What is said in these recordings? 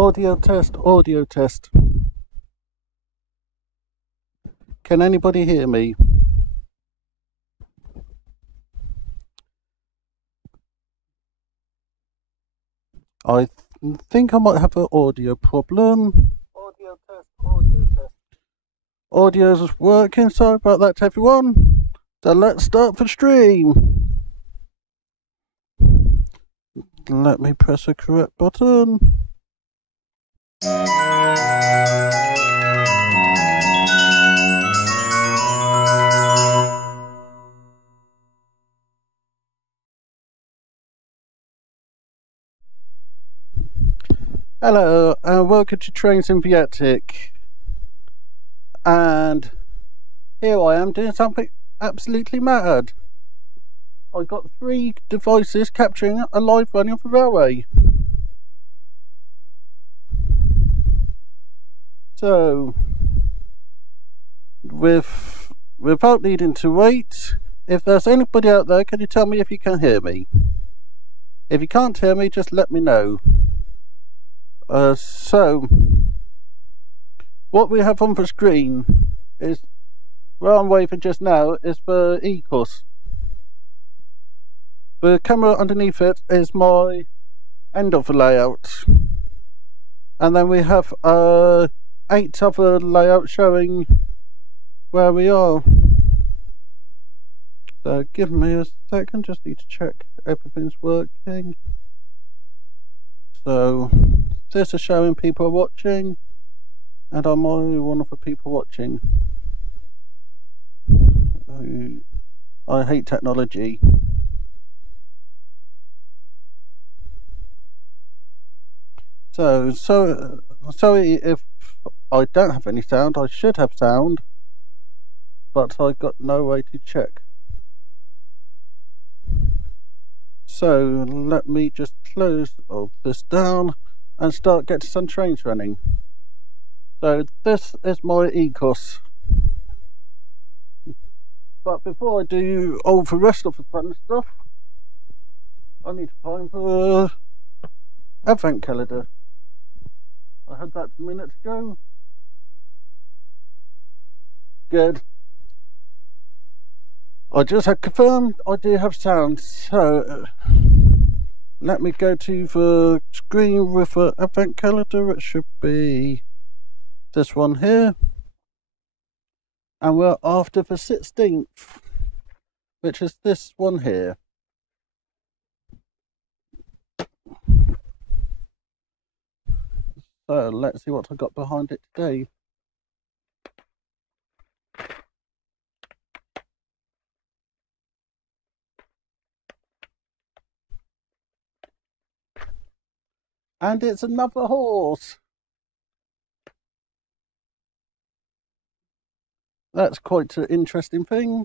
Audio test, audio test. Can anybody hear me? I think I might have an audio problem. Audio test, audio test. Audio's working, sorry about that everyone. So let's start the stream. Let me press the correct button. Hello and welcome to Trains in Viatic. And here I am doing something absolutely mad. I got 3 devices capturing a live running of the railway. So, without needing to wait, if there's anybody out there, can you tell me if you can hear me? If you can't hear me, just let me know. So, what we have on the screen is, where I'm waving just now, is the eCourse. The camera underneath it is my end of the layout. And then we have 8 other layouts showing where we are. So give me a second, just need to check everything's working. So this is showing people are watching, and I'm only one of the people watching. I hate technology. So sorry if I don't have any sound. I should have sound, but I got no way to check. So let me just close all this down and start getting some trains running. So this is my eCourse. But before I do all the rest of the fun stuff, I need to find the advent calendar. I had that a minute ago. Good. I just had confirmed I do have sound, so let me go to the screen with the advent calendar. It should be this one here, and we're after the 16th, which is this one here. So let's see what I got behind it today. And it's another horse. That's quite an interesting thing.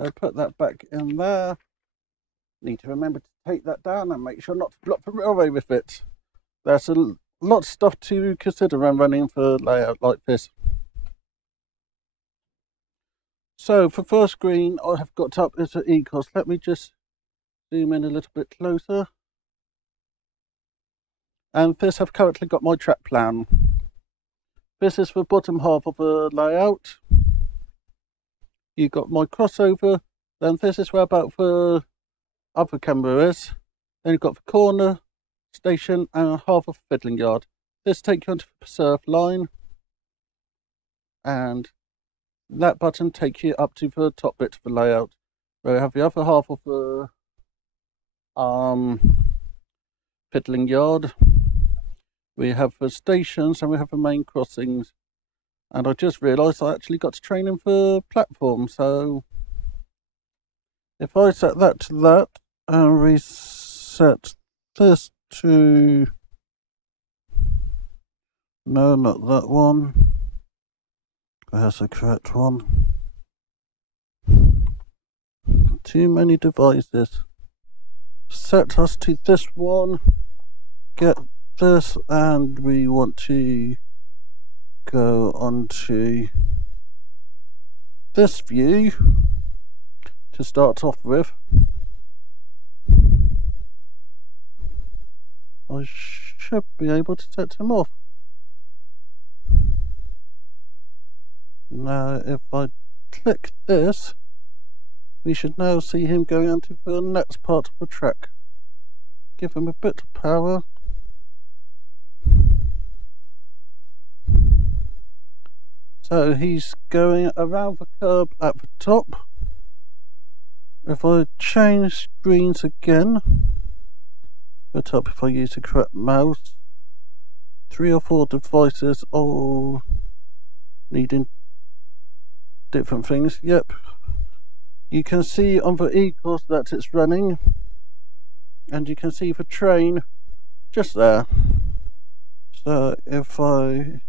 So put that back in there. Need to remember to take that down and make sure not to block the railway with it. There's a lot of stuff to consider when running for a layout like this. So for first screen, I have got up as an eCourse. Let me just zoom in a little bit closer. And this have currently got my track plan. This is the bottom half of the layout. You got my crossover. Then this is where about the other camera is. Then you've got the corner, station, and half of the fiddling yard. This takes you onto the preserve line, and that button takes you up to the top bit of the layout, where we have the other half of the fiddling yard. We have the stations and we have the main crossings. And I just realised I actually got to train in the platform, so if I set that to that and reset this to, no, not that one, there's the correct one. Too many devices. Set us to this one, get this, and we want to go on to this view to start off with. I should be able to set him off. Now if I click this, we should now see him going onto the next part of the track. Give him a bit of power. So he's going around the curb at the top. If I change screens again, the top, if I use the correct mouse, 3 or 4 devices all needing different things. Yep, you can see on the e-course that it's running, and you can see the train just there. So if I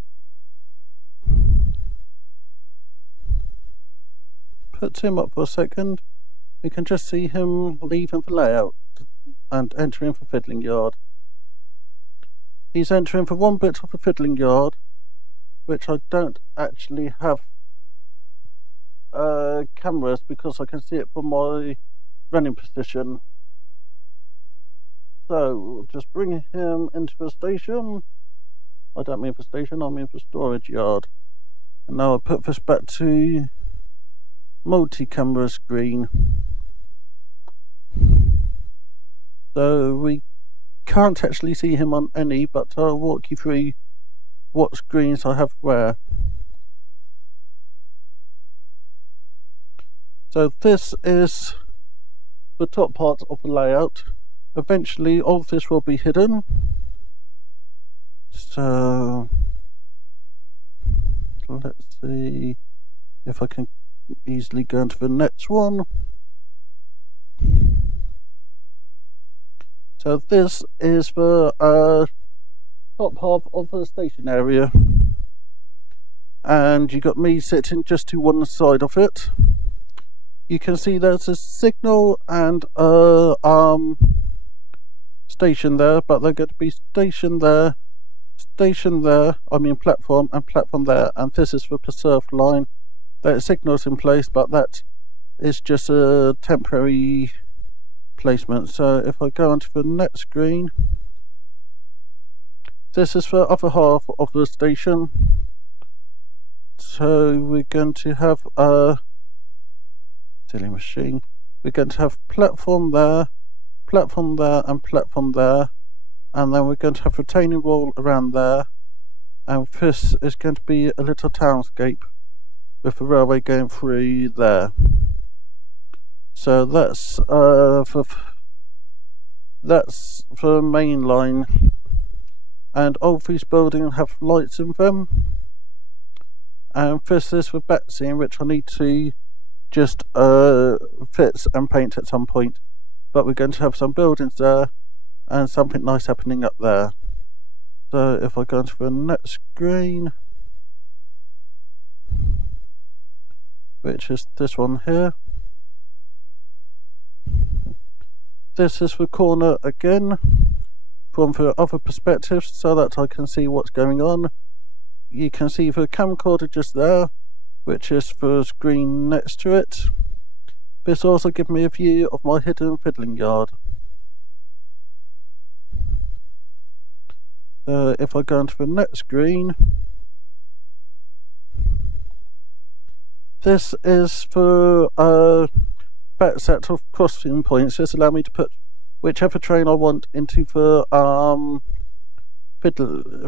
put him up for a second, we can just see him leaving the layout and entering the fiddling yard. He's entering for one bit of the fiddling yard, which I don't actually have cameras because I can see it from my running position. So just bring him into the station. I don't mean the station, I mean the storage yard. And now I put this back to multi-camera screen. So we can't actually see him on any, but I'll walk you through what screens I have where. So this is the top part of the layout. Eventually all of this will be hidden. So let's see if I can easily go into the next one. So this is the top half of the station area, and you got me sitting just to one side of it. You can see there's a signal and station there, but they're going to be station there, I mean platform, and platform there, and this is the preserve line. That signal's in place, but that is just a temporary placement. So if I go onto the next screen, this is the other half of the station. So we're going to have a silly machine. We're going to have platform there, and platform there, and then we're going to have retaining wall around there, and this is going to be a little townscape with the railway going through there. So that's the main line, and all these buildings have lights in them. And this is the back scene, which I need to just fix and paint at some point. But we're going to have some buildings there and something nice happening up there. So if I go into the next screen, which is this one here. This is the corner again from the other perspective, so that I can see what's going on. You can see the camcorder just there, which is the screen next to it. This also gives me a view of my hidden fiddling yard. If I go into the next screen, this is the back set of crossing points. This allows me to put whichever train I want into the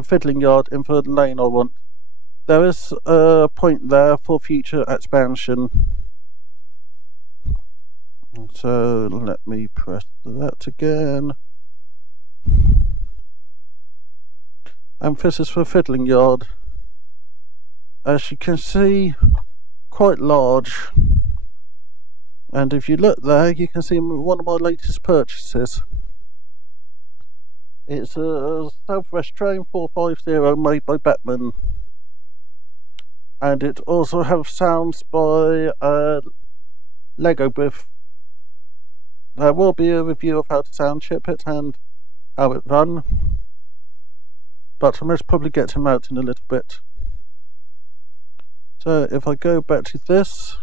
fiddling yard in the lane I want. There is a point there for future expansion. So let me press that again. And this is the fiddling yard. As you can see, quite large. And if you look there, you can see one of my latest purchases. It's a Southwest Train 450 made by Batman. And it also has sounds by Lego Biff. There will be a review of how to sound chip it and how it run. But I must probably get him out in a little bit. So if I go back to this,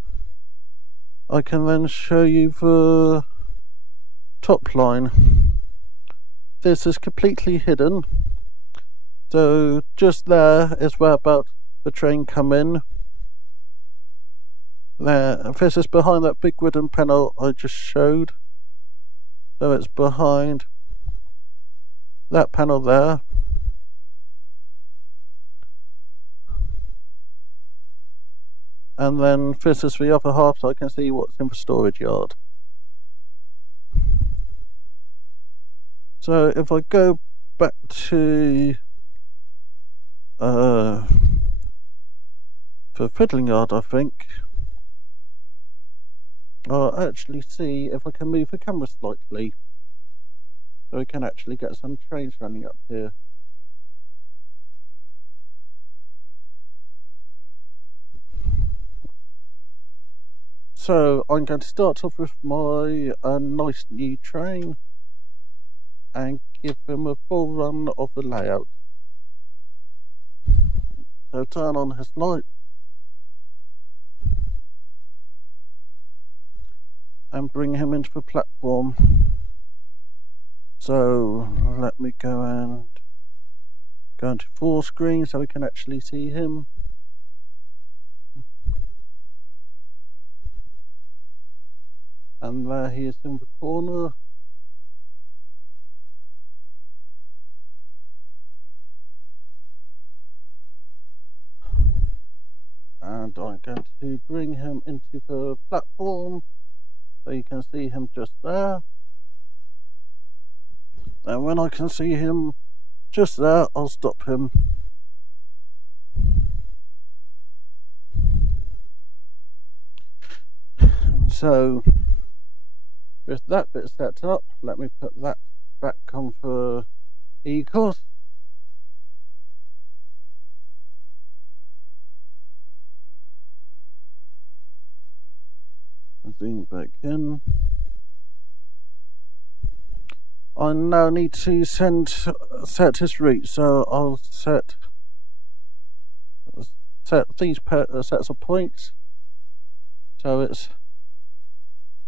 I can then show you the top line. This is completely hidden. So just there is where about the train come in. There, this is behind that big wooden panel I just showed. So it's behind that panel there. And then this is the other half, so I can see what's in the storage yard. So if I go back to the fiddling yard, I think I'll actually see if I can move the camera slightly so we can actually get some trains running up here. So I'm going to start off with my nice new train and give them a full run of the layout. So turn on his light and bring him into the platform. So let me go into full screen so we can actually see him. And there he is in the corner. And I'm going to bring him into the platform so you can see him just there. And when I can see him just there, I'll stop him. So with that bit set up, let me put that back on for e-course. Zoom back in. I now need to set his route, so I'll set these sets of points. So it's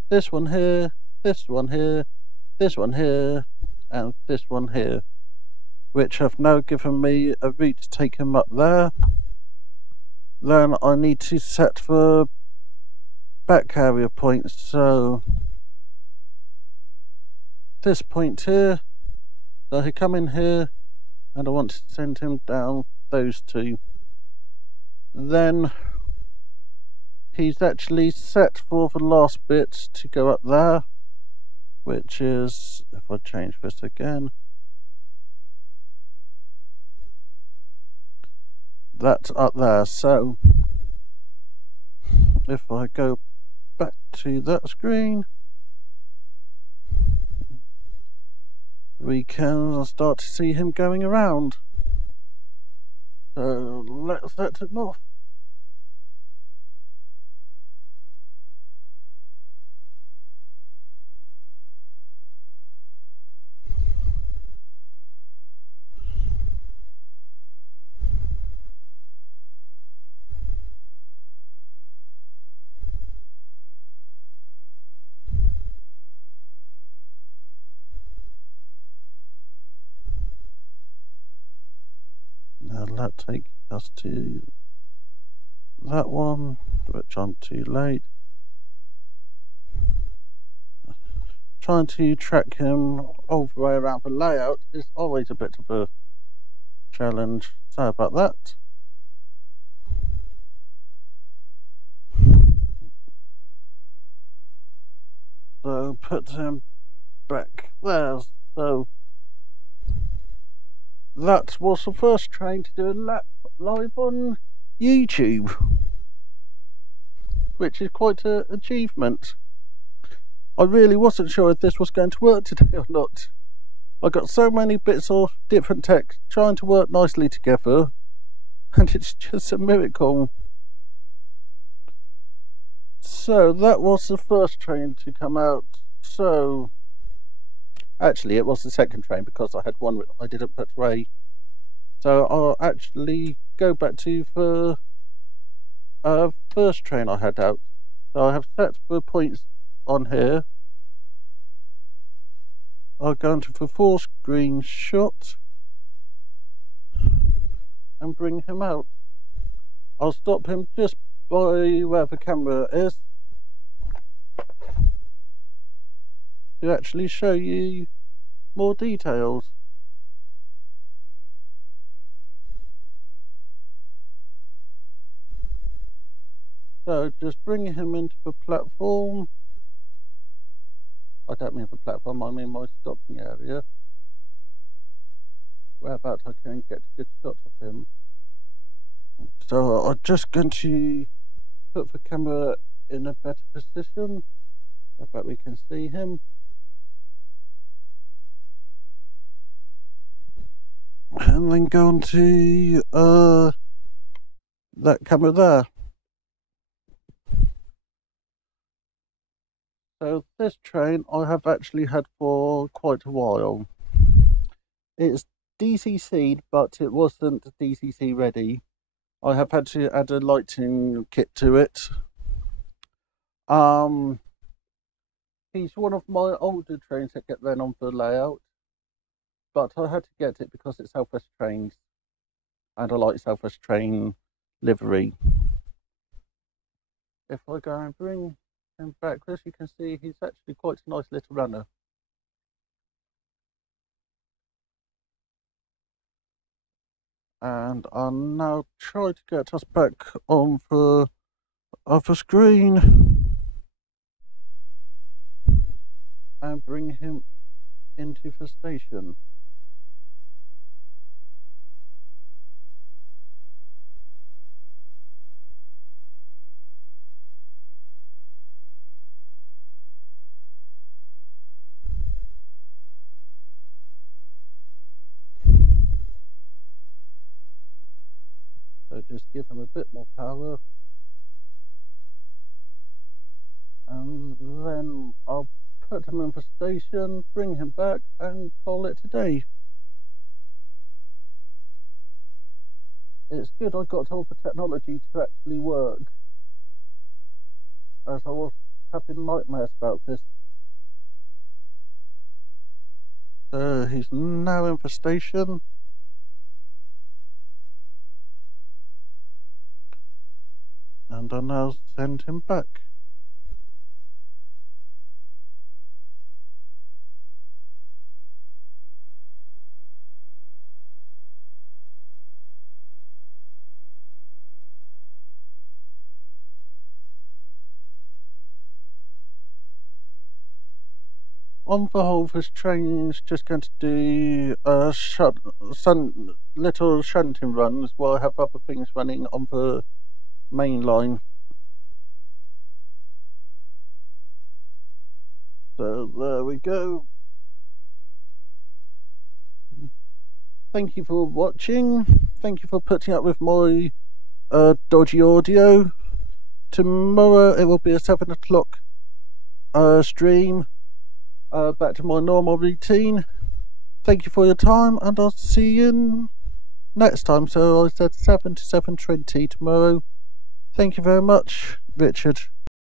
this one here, this one here, this one here, and this one here, which have now given me a route to take him up there. Then I need to set the back carrier points, so this point here, so he come in here and I want to send him down those two. Then he's actually set for the last bit to go up there, which is, if I change this again, that's up there. So if I go back to that screen, we can start to see him going around. So let's set him off. Now that takes us to that one, which I'm too late. Trying to track him all the way around the layout is always a bit of a challenge. Sorry about that. So put him back there. So that was the first train to do a lap live on YouTube, which is quite an achievement. I really wasn't sure if this was going to work today or not. I got so many bits of different text trying to work nicely together, and it's just a miracle. So that was the first train to come out. So actually it was the second train because I had one I didn't put away. So I'll actually go back to the first train I had out. So I have set the points on here. I'll go into the full screen shot. and bring him out. I'll stop him just by where the camera is to actually show you more details. So just bring him into the platform. I don't mean the platform, I mean my stopping area, whereabouts I can get a good shot of him. So I'm just going to put the camera in a better position so that we can see him. And then go on to that camera there. So this train I have actually had for quite a while. It's DCC'd, but it wasn't DCC ready. I have had to add a lighting kit to it. He's one of my older trains that get run on the layout, but I had to get it because it's South West Trains, and I like South West Train livery. If I go and bring him back, as you can see, he's actually quite a nice little runner. And I'll now try to get us back on the other screen and bring him into the station. So just give him a bit more power, and then I'll put him in the station, bring him back and call it a day. It's good I got all the technology to actually work, as I was having nightmares about this. He's now in the station. And I'll now send him back. On the whole, this train's just going to do little shunting runs while I have other things running on the main line. So there we go. Thank you for watching. Thank you for putting up with my dodgy audio. Tomorrow it will be a 7 o'clock stream. Back to my normal routine. Thank you for your time, and I'll see you next time. So I said 7 to 7:20 tomorrow. Thank you very much, Richard.